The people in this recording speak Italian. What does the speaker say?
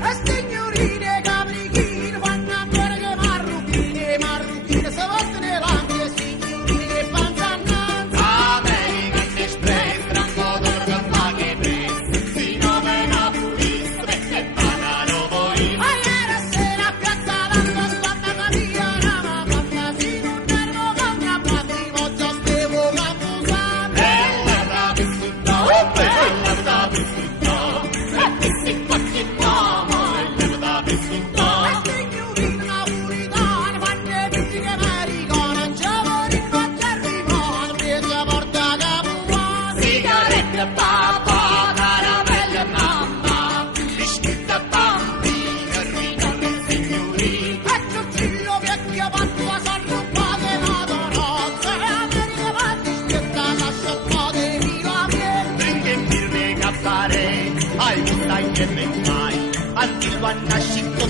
signorine caprichine fanno ancora che marruchine, marruchine se vogliono l'anche signorine che panza annanza. American Express, tranquillo che fa che press, si nome Napoli, perché pagano voi. Ieri sera a piazza l'anno stanno capire una mamma, si non erano con una patrimo, già stevo campusando. Bella da vissuta, bella da vissuta, e si qualche uomo, bella da vissuta. Signorine napolitane fanno tutti che americane, giovani fatti arrivare, presa porta capuana. Sigarette, papà, caramelle, mamma, biscotti, bambini, arrivano i signori. E Giorgillo vecchio fatto la sarruppata e la donozza, e America va dischietta la sciappata e viva piena. Drinken birne caffare, ai gustai e mentai, anti guanna scicco